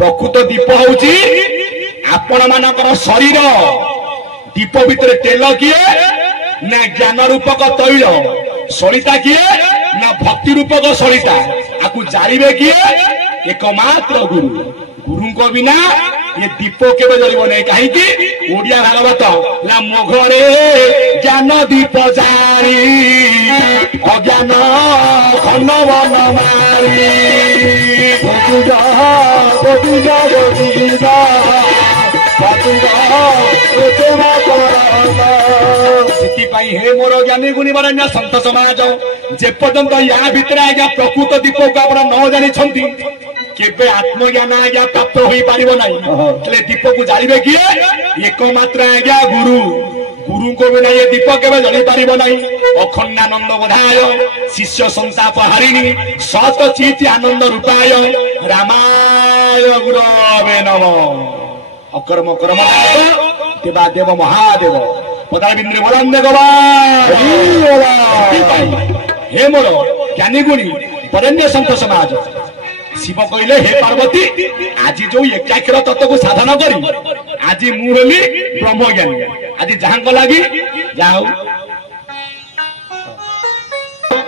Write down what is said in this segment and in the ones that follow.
प्रकृत दीप होउची आपण मानकर शरीर दीप भितर तेल किए ना ज्ञान रूपक तैल सलिता किए ना भक्ति रूपक सलिता आपको जानिबे किए एकमात्र गुरु गुरु को बिना ये दीप केवे जलिब नहीं कहीं ओडिया भागवत ला मोघरे ज्ञान दीप जारी अज्ञान घन वन मारी हे मोर ज्ञानी गुणी वरण्य संत समाज जे पर्यंत या भितर आज्ञा प्रकृत दीप को आप न जानी केबे आत्मज्ञान आज्ञा प्राप्त हो पारिबो नहीं दीप को जानिबे किए एकमात्र आज्ञा गुरु गुरु को बिना ये दीप केबे जली पारिबो नहीं अखंडानंद बधाय शिष्य संताप हारिणी सत चित आनंद रूपाय रामाय गुरवे नमः अकर्म कर्म देवा देव महादेव पदारविंद्र बलांदे हे मोर ज्ञानी गुणी वरेण्य संत समाज शिव कहले हे पार्वती आज जो एकाग्र तत्व को साधन करी आज मुहली ब्रह्मज्ञानी आज जहां लगी जाऊ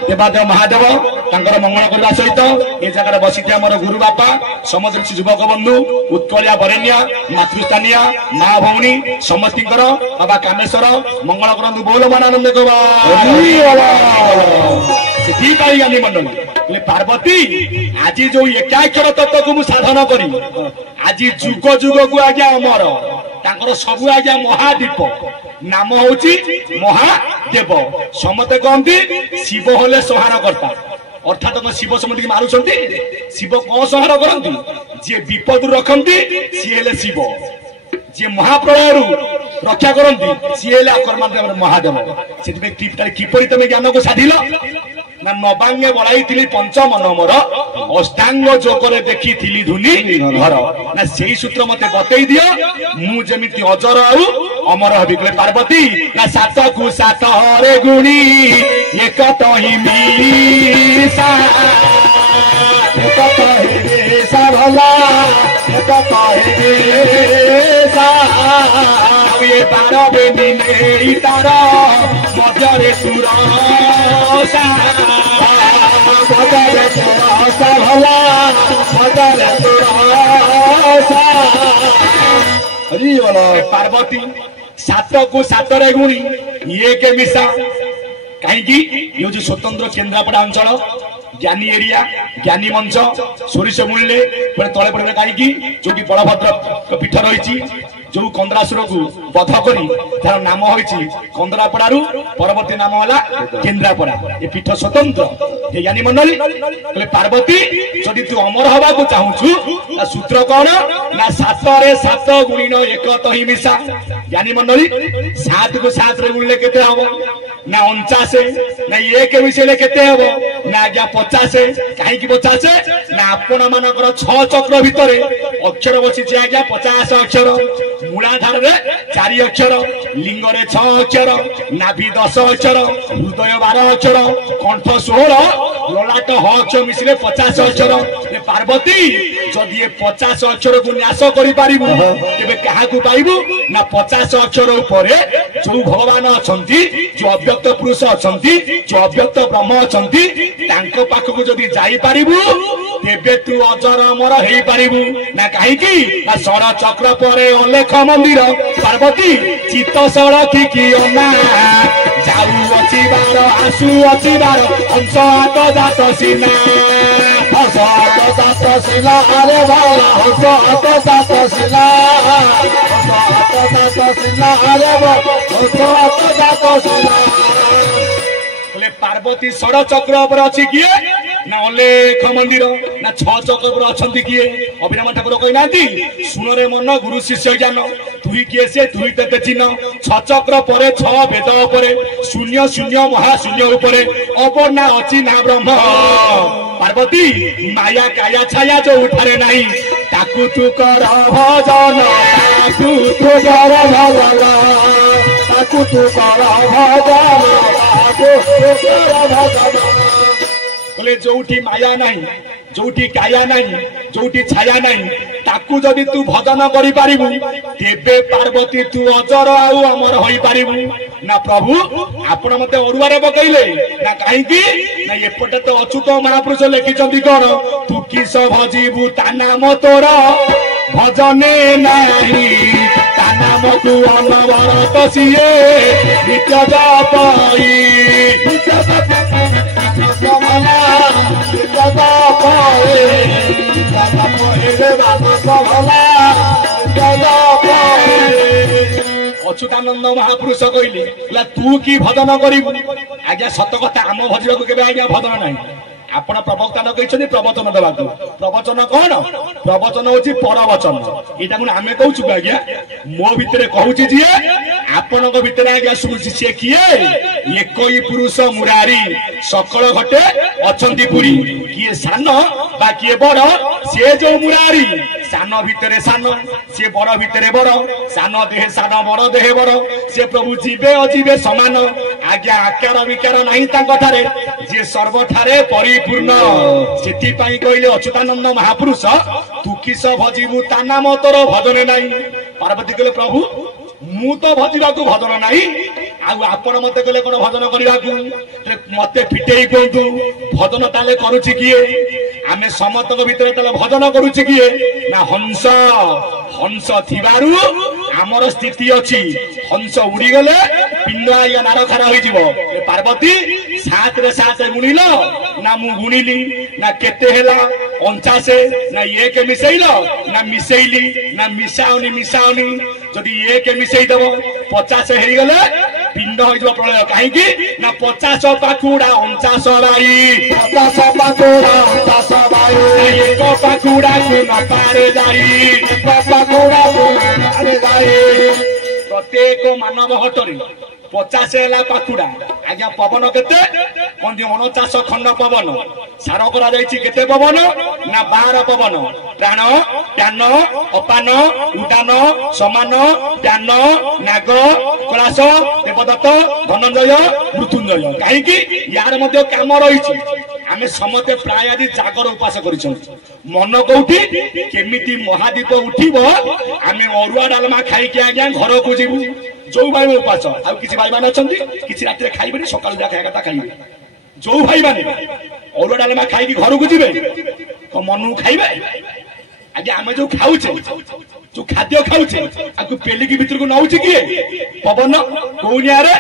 देवादेव महादेव तांकर मंगल करने सहित ए जगह बसी आमर गुरु बापा समदृशी युवक बंधु उत्कलिया वरेण्य मातृस्थानीय माँ भौणी समस्त बाबा कामेश्वर मंगल करंतु बोल मन आनंद ज्ञानी मंडल पार्वती आज जो एकाग्र तत्व को मु साधन करी आज जुग जुग को आज्ञा अमर तांकर सबु आज्ञा महादीप नाम होची महादेव समते कहती शिव होले संहार करता अर्थात शिव समति मारुछंती शिव कौन संहार करंती जे विपद रखंती सी हेले शिव जे महाप्रलय रक्षा करंती सी हेले अकर्मादेव महादेव से किपरि तमे ज्ञान को साधिल ना नवांगे बड़ाई पंचम नंबर अष्टांग जोगरे देखी थी धुनी घर ना से सूत्र मते बतई दियो मु जेमिति अजर आउ अमर हबि कले पार्वती ना सात को सात हरे गुणी एक तो ही मीसा एक तो ही सा भला एक तो ही सा ये पारबे निने तारा मजरे सुरसा मजरे सुरसा भला मजरे सुरसा हरि बोलो पार्वती सात को सात रे गुणी ये के मिसा कहीं ये जो स्वतंत्र केन्द्रापड़ा अंचल ज्ञानी एरिया ज्ञानी मंच सोरिष मूल्य तले पड़े कहीं जो कि बलभद्र पीठ रही जो कंदरासुर को बध करी तार नाम होइछि कंदरापड़ारू परवर्ती नाम होला केन्द्रापड़ा ये पीठ स्वतंत्र हे ज्ञानी मंडली कहले पार्वती जदि तू अमर हवा को चाहूछु सूत्र कौन ना सात रे सात गुणिन एक तो ही मिसा ज्ञानी मंडली सात को सात रे गुणिले केते हबो ना 49 ना एक मिसेले केते हबो ना आज्ञा 50 काहे कि 50 ना आपण मानकर 6 चक्र भितरे अक्षर बसी जे आज्ञा 50 अक्षर मूलाधार रे 4 अक्षर लिंग रे 6 अक्षर नाभि 10 अक्षर हृदय 12 अक्षर कंठ 16 ललाट ह अक्षर मिसिले 50 अक्षर ए पार्वती जदि ये 50 अक्षर को न्यास करि पारिबु एबे काहा को पाइबु ना 50 अक्षर ऊपर जो भगवान अछंती जो अव्यक्त पुरुष अछंती जो अव्यक्त ब्रह्म अछंती तांको पाखको जदि जाई पारिबु तेबे तू अजर अमर हेई पारिबु ना काहे कि ना सर चक्र परे अलेख मंदिर पार्वती चित्त सड़की की ना जाऊ अछि बार आसु अछि बार हंस आत जात सिना हंस आत जात सिना अरे बाला हंस आत जात सिना हंस आत जात सिना अरे बाला हंस आत जात सिना बोले पार्वती सड़ चक्र पर अछि किए ना अलेख मंदिर ना 6 चक्र पर अछंती किए अभिराम ठाकुर कहि नांती सुन रे मन गुरु शिष्य ज्ञान तुई किए से तुई ते चिन्ह 6 चक्र परे 6 वेद परे शून्य शून्य महाशून्य ऊपरे अपर्णा अछि ना ब्रह्म पार्वती माया काया छाया जो उठारे नहीं ताकू तू कर भजन ताकू तू कर भजन ताकू तू कर भजन ताकू तू कर भजन बोले जोठी माया नहीं जोठी काया नहीं जोठी छाया नहीं ताकू जदि तू भजन करि पारिबु तेबे पार्वती तू अजर आउ अमर होई पारिबु ना प्रभु आपण मते अरुआरे पकैले ना काहे की ना एपटे तो अच्युत महापुरुष लिखिचंदी कोन तू किस भजिबु ता नाम तोर भजने नाही ता नाम तू अनवरत सिए नित्य जपई समला नित्य जपई अच्युतानंद महापुरुष कहले तू कि भजन करू आज्ञा सत कथा आम भजन को आज्ञा भजन ना आपण प्रवक्ता कहते प्रवचन देवा प्रवचन कौन प्रवचन हूँ परवचन यहाँ आम कहूँ आज्ञा मो भितर कहूँ जी आपण भितर आज्ञा शुणुची सी किए एक पुरुष मुरारी सकल घटे अच्छा पुरी किए सान बा किए बड़ सी जो मुरारी सान भितर सान सी बड़ भितर बड़ सान देहे सान बड़ देहे बड़ से प्रभु जीवे अजीवे समान आज्ञा आकार विकार नहीं जे सर्वठारे परिपूर्ण से कहले अच्युतानंद महापुरुष तू किस भजिबु ता नाम तोर भजन नहीं पार्वती कहले प्रभु मु तो भजिबा भजन नहीं आपण मत कहले कौन भजन करने मत फिटे कहतु भजन ताले करुछि किए आमे समस्त भितर ताले भजन करुछि किए ना हंस हंस थिबारु आमर स्थिति अच्छी हंस उड़ी गले पिंड आज्ञा नारखार हो पार्वती 7 रे 7 गुणिल ना मु गुणिली ना केते हेला 49 ना एक मिसैल ना मिसैली ना मिसाउनी मिसाउनी जदि एक मिसई देव 50 हो गले पिंड हो प्रलय कहीं ना 50 पाखुड़ा 49 बाई 50 पाखुड़ा 49 बाई एक पाखुड़ा को न पारे जाई एक पाखुड़ा को न पारे जाई प्रत्येक मानव हटरी 50 है पाखुड़ा आज्ञा पवन केते 49 खंड पवन सार करा केते पवन ना 12 पवन प्राण प्यान अपान उदान समान प्यान नाग कैलाश देवदत्त धनंजय मृत्युंजय कहीं यार मध्य काम रही आमे समते प्राय आदि जागर उपास करिछन मन कौटी केमिति महादीप उठिबो आमे अरुआ डालमा खाई के आज्ञा घर को जीवु जो भाई उपास आ किसी भाई मान अच्छा किसी रात खाइबे सकाल जा खाया खाइबे जो भाई माने अरुआ डालमा खाई घर को जीवे तो मनु खाइबे आज्ञा आमे जो खाउछे जो खाद्य खाउछे आकु पेलिकी भीतर को नउछि किए पवन कोनिया रे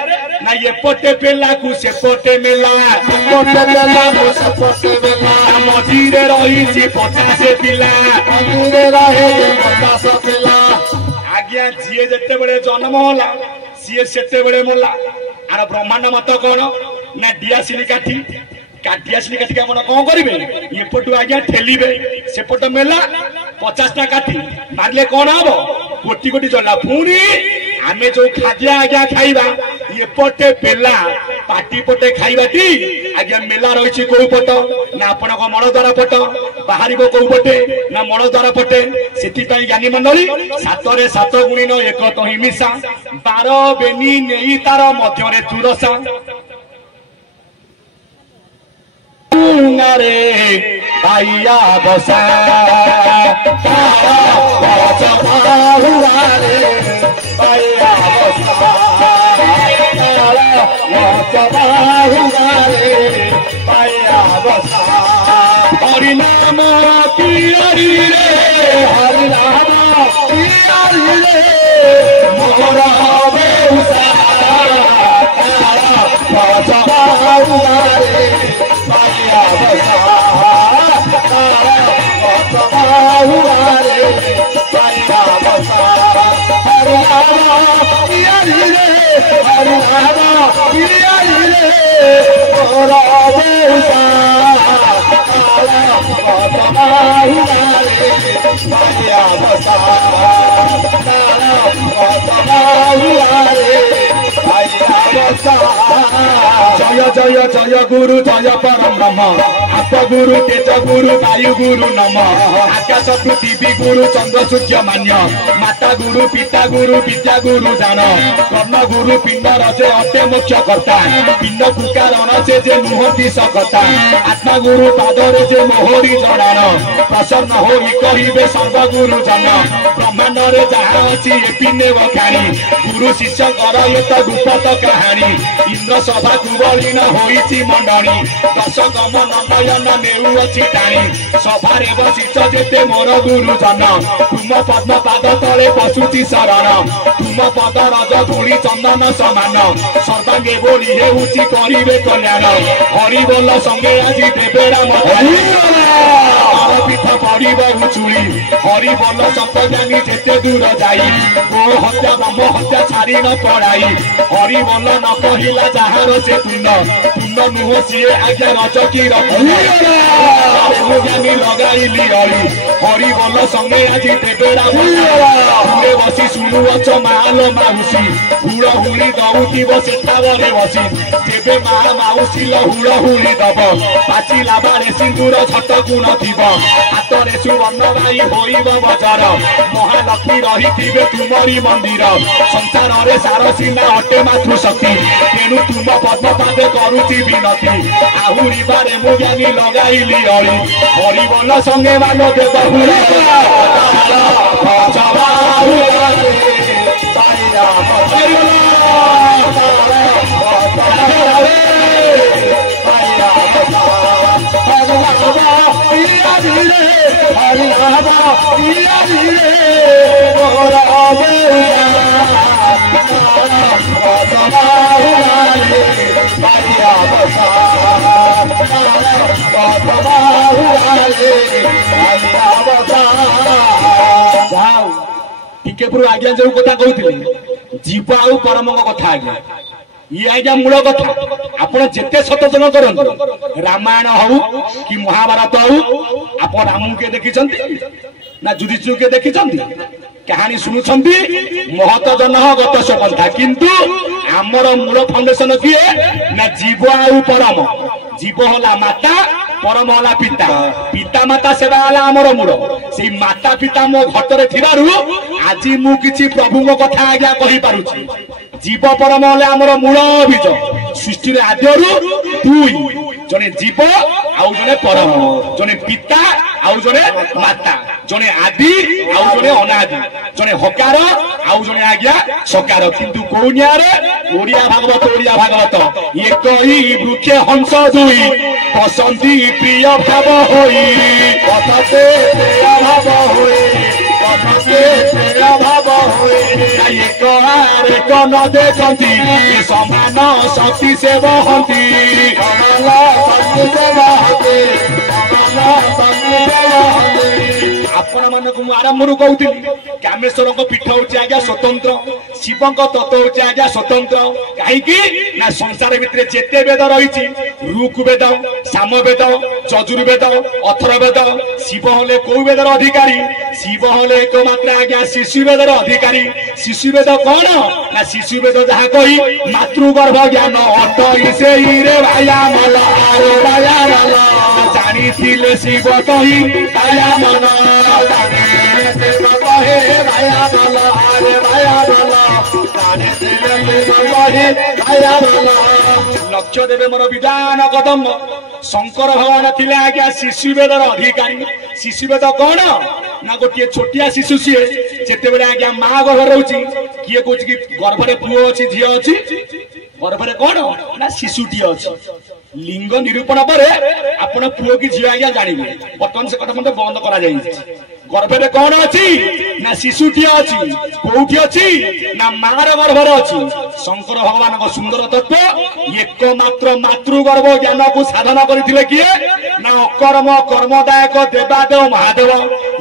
ना एपटे पेला को सेपटे मेला सेपटे मेला को सेपटे मेला मझिरे रही छी 50 पिला मझिरे रहे 50 पिला आज्ञा जिए जते बेले जन्म होला सीए सेते बेले मोला आर ब्रह्मांड मत कोन ना डियासिली काठी काटी आसली काटी आपण कौन करेंगे एपटू आज्ञा ठेलिबे सेपट मेला 50 टा काटी मारले कौन हम कोटी कोटी जला पुणी आमे जो खाद्य आज्ञा खाइबा एपटे पेला पाटी पटे खाइबाटी आज्ञा मेला रही कौ पट ना आपण मल द्वारा पट बाहर कौ पटे ना मल द्वारा पटे से ज्ञानी मंडली 7 रे 7 गुणिन एक तो ही मिशा 12 बेनी नहीं तार मध्य चुरसा रे आइया बसा रे आइया बसा रे आइया बसा हरि नाम की हरि रे हरि नाम की हरि रे मोरा बेउसा रे पाया बसा पाया बसा हरि रे हरि रे मोरा बेउसा पाया बसा जय जय जय गुरु जय परम ब्रह्म आप गुरु तेज गुरु वायु गुरु नम आकाश पृथ्वी गुरु चंद्र सूर्य मान्य माता गुरु पिता गुरु विद्या गुरु जान कर्म गुरु पिंड रजे अटे मुख्य कर्ता पिंड कुकारण से जे मुहति सकता आत्मा गुरु पादरे जे मोहरी जड़ान प्रसन्न हो कहिबे सर्व गुरु जन ब्रह्मांड रे जहाँ अछि एपिने बखाणी गुरु शिष्य कर ये तो गुप्त कहानी इंद्र सभा कुबलीन होईची मंडणी दश गम नयन नेउ अछि टाणी सभारे बसिच जेते मोर गुरु जन तुम पद्म पाद तले पशुची शरण तुम पद रज धूली चंदन समान सर्वांगे बोली हेउची करिबे कल्याण हरि बोल संगे আজি देवे राम पीठ पड़ब उचुड़ी हरि बोल संपदानी जेते दूर जाई गो हत्या ब्रह्म हत्या छाड़ी न पड़ाई हरि बोल न कहला जार से तुंड तुंड नुह सी आज्ञा रचकी रखी लगाइली अड़ी हरि बोल संगे आज देवे राम बसी शुणुअछ माल माउसी हुड़ हुड़ी दौथब सेठावरे बसी जेबे मा माउसी हुड़ हुड़ी दब पाचिला बारे सिंदूर झटकू नथिब हातरे सुवर्ण बाई होइब बजार महालक्ष्मी रही तुमरी मंदिर संसार रे सारसीना अटे मातृ शक्ति तेणु तुम पद्म पादे करुची विनती आहुरी बारे मु ज्ञानी लगाइली अड़ी हरि बोल संगे मान देव टिकेपुर आज्ञा जो कथा कहते जीव आउ परम कथा आज्ञा ये आज्ञा मूल कथा आपण जेते सतोजन करंतु रामायण हऊ कि महाभारत हऊ आप रामू के देखी ना युधिष्ठिर के देखी कहानी शुणुंट महत जन गत सपंथा किंतु आमर मूल फाउंडेशन किए ना जीव आउ परम जीव होला माता परम होला पिता पिता माता सेवा होला आमर मूल से माता पिता मो घटरे थिबारु आज मु किछि प्रभु को कथा आज्ञा कहि पारुछि जीव परम होला आमर मूल बीज सृष्टि आद्यरु दुई जने जीव आउ जने परम जने पिता आउ जने माता जने आदि आउ जने अनादि जने हकार आउ जने आज्ञा सकार किंतु कोनिया रे ओडिया भागवत एक ही वृक्ष हंस दुई बसंती प्रिय भाव होई कथते प्रिय भाव होई कथते प्रिय भाव होई एक आरे कोन देखंती समान शक्ति से बहंती समान शक्ति से बहंती समान शक्ति से बहंती आपण मानक मु आरंभ रु कहूती कामेश्वर को पीठ होची आज्ञा स्वतंत्र शिव को तत्व होची आज्ञा स्वतंत्र काहे कि ना संसार भितरे जेते वेद रहिछि ऋक वेद साम वेद यजुर वेद अथर्व वेद शिव होले को वेदर अधिकारी शिव होले एकमात्र आज्ञा शिशु वेदर अधिकारी शिशु वेद कोन ना शिशु वेद जहा कहि मातृगर्भ ज्ञान अटई सेई रे भाया मल आरे भाया मल जानी थिले शिव कहि भाया मन शिव कहे भाया मल आरे भाया मल जानी थिले शिव कहि भाया मल लक्ष्य देवे मोर विधान कदम शंकर भगवान थिले आज्ञा शिशु वेदर अधिकारी शिशु वेद कोन ना गोटे छोटिया शिशु सी जिते बड़े आज्ञा माँ गर्भ रोची किए कौच कि गर्भरे पुओ अच्छी झी अच्छी गर्भरे कौन ना शिशुटी अच्छी लिंग निरूपण पर आपण पुओ कि झी आज्ञा जानवे बर्तमान से कथा मत बंद करा गर्भरे कौन अच्छी ना शिशुटी अच्छी कोठी अच्छी ना मार गर्भर अच्छी शंकर भगवान सुंदर तत्व एकमात्र मातृगर्भ ज्ञान को साधन करथिले किए ना अकर्म कर्मदायक देवादेव महादेव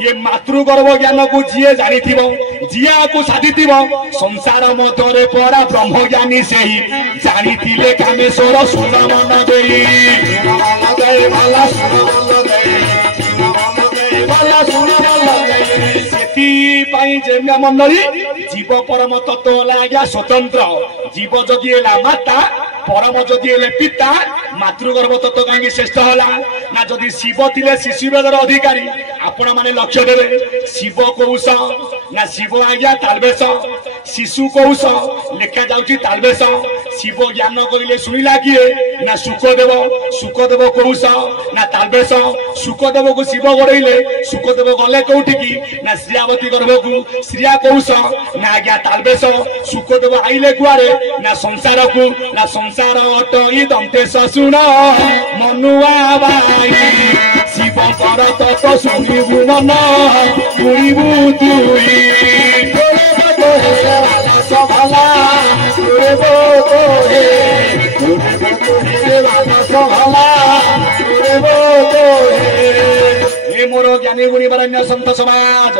ये मातृगर्भ ज्ञान को जीए जानी जिया को साधी संसार मधुरे पड़ा ब्रह्म ज्ञानी से ही जानी कामेश्वर सुन मन देई मंडली जीव परम तत्व आज्ञा स्वतंत्र जीव जदि माता परम जदि पिता मातृगर्भ तत्व कहीं श्रेष्ठ होला ना जदि शिव थिले शिशुवेदर अधिकारी आपण माने लक्ष्य देवे शिव कौश ना शिव आज्ञा तालबेश शिशु कौश लेखा जाउची तालबेश शिव ज्ञान कहिले सुनिला किए ना सुखदेव कौश ना तालबेश सुखदेव को शिव गोड़े सुखदेव गले कौटी की ना श्रियावती गर्भ को श्रिया कौश ना आज्ञा तालबेश सुखदेव आइले कुआरे ना संसार को ना संसार अटई दंते शुण मनुआ बाई शिव कर तत्व शुणिबु मन शुणिबु तुई भला मोर ज्ञानी गुणी बरण्य संत समाज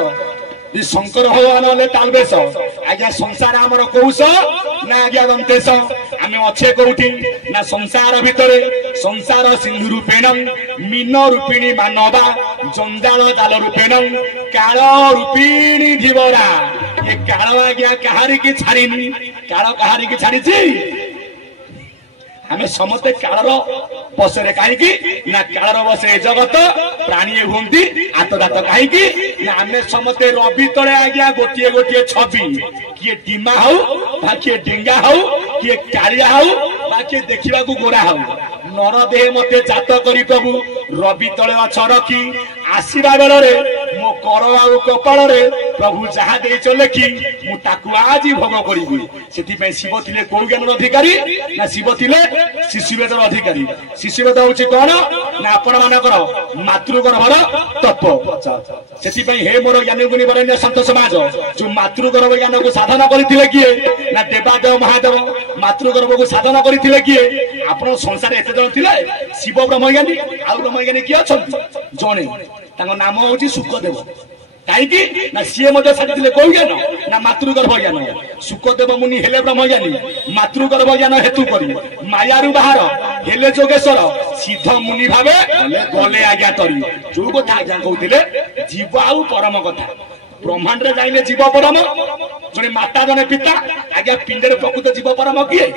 शंकर भगवान हेले तालबेश आज्ञा संसार आमर कौश ना आज्ञा दंतेश आम अच्छे कौटी ना संसार भितर संसार सिंधु रूपेण मीन रूपिणी मानवा जंजाल जाल रूपेण काल रूपिणी धीवरा ये काल आज्ञा कहारी की छाड़नी काल कहारी की छाड़ी आम समस्ते कालर बसरे कहीं ना कालर बसे जगत प्राणी हूँ आतदात कहीं ना आम समस्ते रवि तले आज्ञा गोटे गोटे छवि किए टीमा हौ किए डेंगा हौ किए कालिया हौ किए देखा गोरा हौ नर देह मते जात करी प्रभु रवि तले अछ रखी आसवा बेल मो कर आउ कपाल प्रभु जहा दे लेखि मुझे आज भोग करी से शिव थिले कौ ज्ञान अधिकारी ना शिव थिले शिशुवेदर अधिकारी शिशुवेद हूँ कौन ना आपण मानकर मातृगर्भर तत्व से हे मोर ज्ञानी गुणी बरण्य संत समाज जो मातृगर्भ ज्ञान को साधन करते किए ना देवादेव महादेव मातृगर्भ को साधन करते किए आप संसार एत जन थे शिव ब्रह्मज्ञानी आउ ब्रह्मज्ञानी किए अच्छा जड़े नाम हूँ सुखदेव कहीं ना सी छाड़ी कौ ज्ञान ना मातृगर्भ ज्ञान सुखदेव मुनि हेले ब्रह्मज्ञानी मातृगर्भ ज्ञान हेतु कर मायारू बाहर हेले जोगेश्वर सिद्ध मुनि भावे गले आज्ञा तरी जो कथा आज्ञा कहते जीव आउ परम कथा ब्रह्मांड रे जाइले जीव परम जने माता जने पिता आज्ञा पिंडे प्रकृत जीव परम किए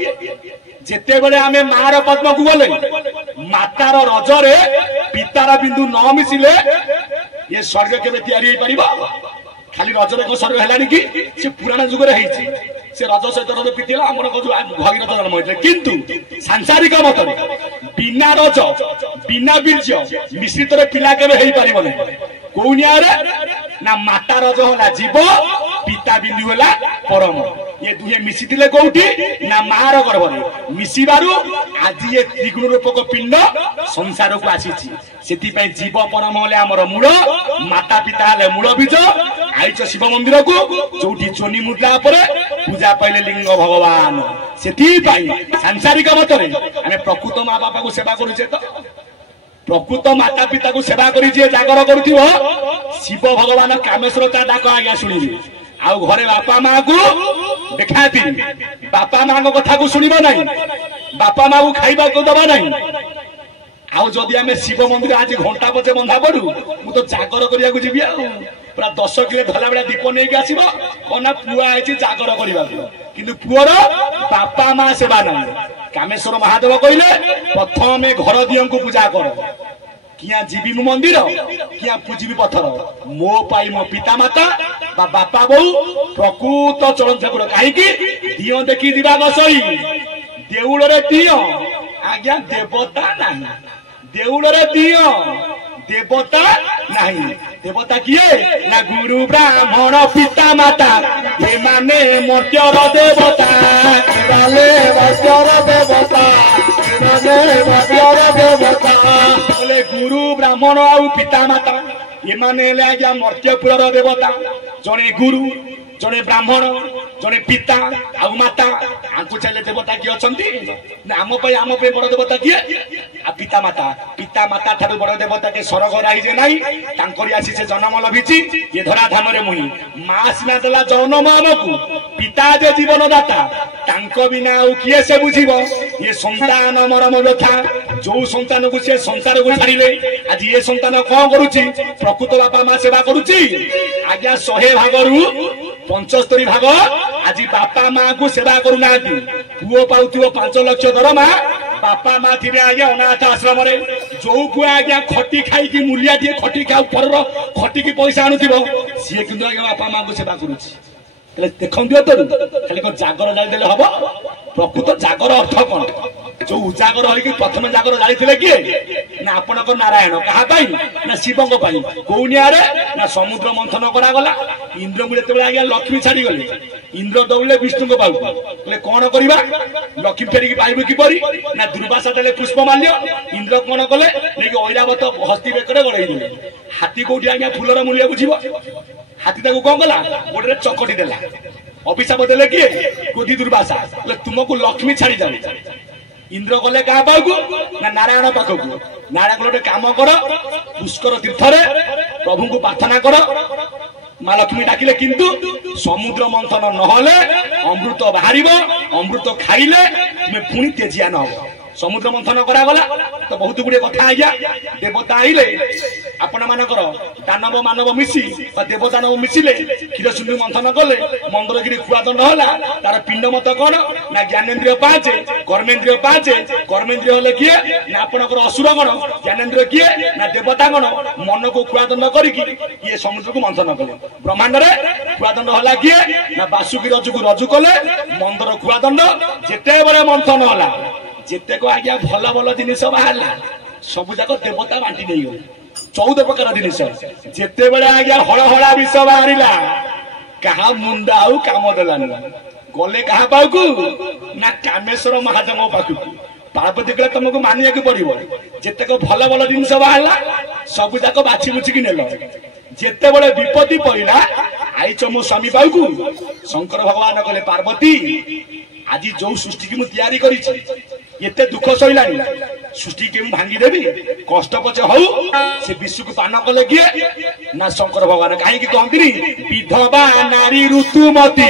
जेते बेले आमे मार पद्म को गले मातार रजरे पितार बिंदु न मिसिले ये स्वर्ग केबे तैयारी हो पारिबा खाली रजर को स्वर्ग हेलानी कि से पुराण जुग रे हेछि से रज सहित रज पिटिला हमर को भगीरथ जन्म होइले किंतु सांसारिक मतरे बिना रज बिना बीर्ज मिश्रित रे पिला केबे हेइ पारिबो नै कोउनिया रे ना माता रज होला जीव पिता बिंदु होला परम ये दुहे मिसिथिले कोउठी ना मार गर्भरे मिसिबारु आज ये त्रिगुण रूपक पिंड संसार को आसीछि सेति पय जीव परम होले हमर मूल माता पिता हले मूल बीज आइच शिव मंदिर को जोठी चोनी मुद्रा पर पूजा पहिले लिंग भगवान सेति पय सांसारिक मतरे हमें प्रकृत मां बापा को सेवा करूचे तो प्रकृत माता पिता को सेवा करी जे जागर करूथिबो शिव भगवान कामेश्वर ता डाक आज्ञा सुनिबे आउ घरे बापा मां को देखाती बापा मां को कथा को सुनिबो नहीं बापा मां को खाइबा को दबा नहीं आउ जदि आमे शिव मंदिर आज घंटा बजे बंधा पड़ू मु तो जागर करिया को जीबी आ पूरा 10 किलो धला बेला दीप नहीं के आसीबो कोना पुआ आइछि जागर करिबा किंतु पुअर बापा मां सेवा नहीं कामेश्वर महादेव कहले प्रथमे घर दियं को पूजा कर किया जीवी मु मंदिर किया पूजीबी पत्थर मो पाई मो पिता माता बा बापा बहु प्रकृत चरण ठाकुर कहीं दियो देखी दिवा गसई देउल रे दियो आज्ञा देवता नहीं देउल रे दियो देवता नहीं देवता किए ना गुरु ब्राह्मण पिता माता ये माने मर्त्यर देवता माने मर्त्यर देवता माने मर्त्यर देवता बोले गुरु ब्राह्मण आउ पिता माता ये माने ले आज्ञा मर्त्यपुर देवता जने गुरु जने ब्राह्मण जने पिता आउ माता आंकु चले देवता किए अछंती ना आम पे बड़ देवता किए आ पिता माता ठारू बड़ देवता के स्वर्ग राइजे नाही तांकरी आसी से जन्म लभिची ये धरा धाम रे मुई मां सिना देला जन्म हमकु पिता जे जीवन दाता तांको बिना आउ किए से बुझिबो ये संतान मरम व्यथा जो संतान को से संसार को छाड़िले आज ये संतान कोन करूची प्रकृत बापा मां सेवा करूची आज्ञा 100 भागरु 75 भाग आज बापा मां को सेवा करू नांती पुओ पाउथिबो 5 लाख दरमा बापा माँ थी आज्ञा अनाथ आश्रम जो पुआ आज्ञा खटी खाई मूलिया टे खटी खा पर खटिकी पैसा आणु सी कि आज्ञा बापा माँ को सेवा करुच्ची देखु खाली जागर जाई हम प्रकृत जागर अर्थ कौन जो उजागर होगी प्रथम जागर जाते किए ना आपणकर नारायण क्या ना शिव कौ निआरे ना समुद्र मंथन करागला इंद्र को जो आज्ञा लक्ष्मी छाड़ी गले इंद्र दौड़े विष्णु को पाऊ बोले कौन करवा लक्ष्मी फेरिकी पाइबू किपरि ना दुर्वासा देले पुष्पमाल्य इंद्र कौन कले नहीं ऐरावत हस्ती बेकरे गड़े देले हाथी कौटी आज्ञा फुलर मूल्य बुझीब हाथी कौन कला गोटे चकटी देला अभिशाप देले किए क्रोधी दुर्वासा तुमको लक्ष्मी छाड़ी जाऊ इंद्र गले क्या पाखु ना नारायण पाखक नारायण गोटे काम कर पुष्कर तीर्थ प्रभु को प्रार्थना कर माँ लक्ष्मी डाकिले किंतु समुद्र मंथन नहले अमृत बाहर अमृत खाइले तुम्हें पुणी तेजिया न हो समुद्र मंथन करागला तो बहुत गुड़े कथा आज्ञा देवता आइले आपण मानकर दानव मानव मिसी देवदानव मिसिले क्षीर सिंधु मंथन कले मंदरगिरी खुआदंड होला तार पिंड मत कौन ना ज्ञानेन्द्रिय पाँचे कर्मेन्द्रिय हले किए ना आपणकर असुर गण ज्ञानेन्द्रिय किए ना देवता गण मन को खुआदंड करिकी ये समुद्र को मंथन कले ब्रह्मांड रे खुआदंड होला किए ना बासुकी रजु को रजु कले मंदर खुआदंड जेते बड़े मंथन होला जेते को आज्ञा भल भल जिनिस बाहर सबू जाक देवता बांटी नहीं गले 14 प्रकार जिनिस जेते बड़े आज्ञा हड़हड़ा विष बाहर क्या मुंडा आउ काम देलानी गले क्या पाखु ना कामेश्वर महादेव पाखु पार्वती कहे तुमको मानिया पड़ो जितेक भल भल जिन बाहर सबू जाक बाछी बुछिकी नेल जिते बड़े विपत्ति पड़ा आईच मो स्वामी पाखु शंकर भगवान कहे पार्वती आज जो सृष्टि की मुझे एते दुख सहिलानी सृष्टि के भांगी देवी कष्ट पचे हौ से विश्व को पान कले किए ना शंकर भगवान कहीं कहती विधवा नारी ऋतुमती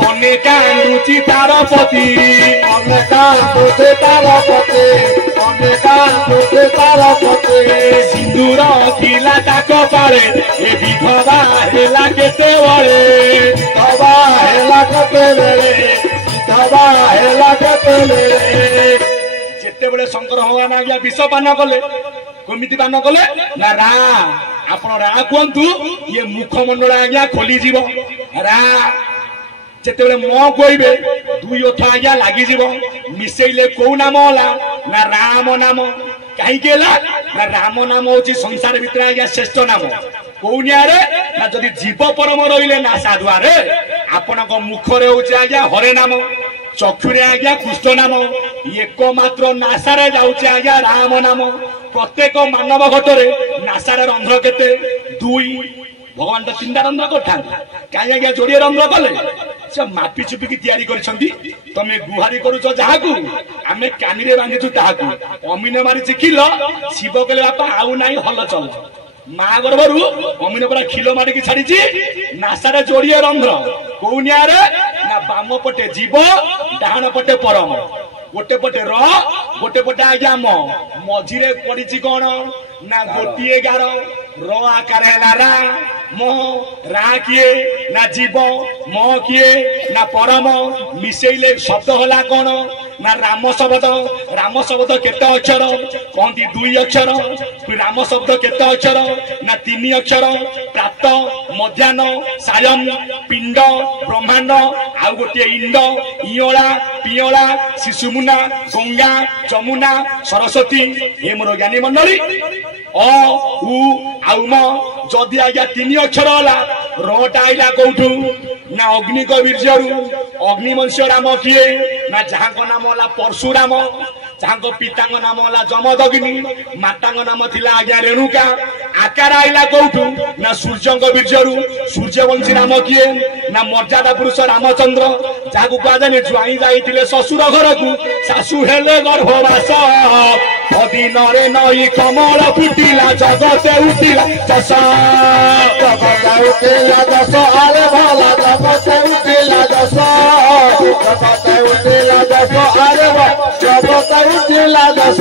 बने कांदुची तार पति सिंदूर किला ताक पारे ए विधवा हेला केते बळे विधवा हेला केते बेले विधवा हेला केते बेले जेते बड़े शंकर भगवान आज्ञा विष पान कले कमिटी पान कले ना रा आपण रा कहतु ये मुखमंडल आज्ञा खोली जीव रा जेते बड़े म कहबे दुई ओठ आज्ञा लागि जीव मिसेइले को नाम होला ना राम नाम कहीं ना राम नाम होची संसार भितर आज्ञा श्रेष्ठ नाम कौनियारे ना जदि जीव परम रहिले ना साधुआरे आपणक मुखरे होची आज्ञा हरे नाम चक्षुरे आज्ञा कृष्ण नाम एकमात्र नासारे जाउचे आज्ञा राम नाम प्रत्येक मानव घटरे नासारे रंध्र केते 2 भगवान तो 3टा रंध्र करता कहीं आज्ञा जोड़िए रंध्र कले से मापी चुपिकी तैयारी करिसंती तमे गुहारी करूछ जाहाकू आमे कानी रे बांधिछु ताहाकू अमीने मारी चिखिल शिव कले बापा आउ नाही हल चल माँ गर्भरू अमीने पूरा खिलो मारिकी छाड़ी नासारे जोड़िए रंध्र कौनियारे ना बाम पटे जीव डाहाण पटे परम गोटे पटे गोटे पटे आज्ञा मझिरे पड़ी कौन ना गोटे गार आकार है रा मो रा किए ना जीव म किए ना परम मिसेइले शब्द होला कौन ना राम शब्द केते अक्षर कहती 2 अक्षर राम शब्द केते अक्षर ना 3 अक्षर प्रात मध्याह्न सायं पिंड ब्रह्मांड आउ गोटे इंड इला पियला शिशुमुना गंगा जमुना सरस्वती ये मोर ज्ञानी मंडली अ उ आउ म जदि आज्ञा 3 अक्षर होला रटा आइला कौठू ना अग्नि को वीर्यरू अग्नि मनुष्य राम किए ना जहाँ नाम होला परशुराम जहाँ पिता नाम होला जमदग्नि माता नाम थिला आज्ञा रेणुका आकार आइला कौठू ना सूर्य वीर्यरू सूर्यवंशी राम किए ना मर्यादा पुरुष रामचंद्र जहाँ कहुए ज्वाई जाइए शशुर घर को शाशु हेले गर्भवास अधीन नई कमल फुटिला जगते उठिला जस जगते उठिला जस आरे भला जगते उठिला जस जगते उठिला जस आरे जगते उठिला जस।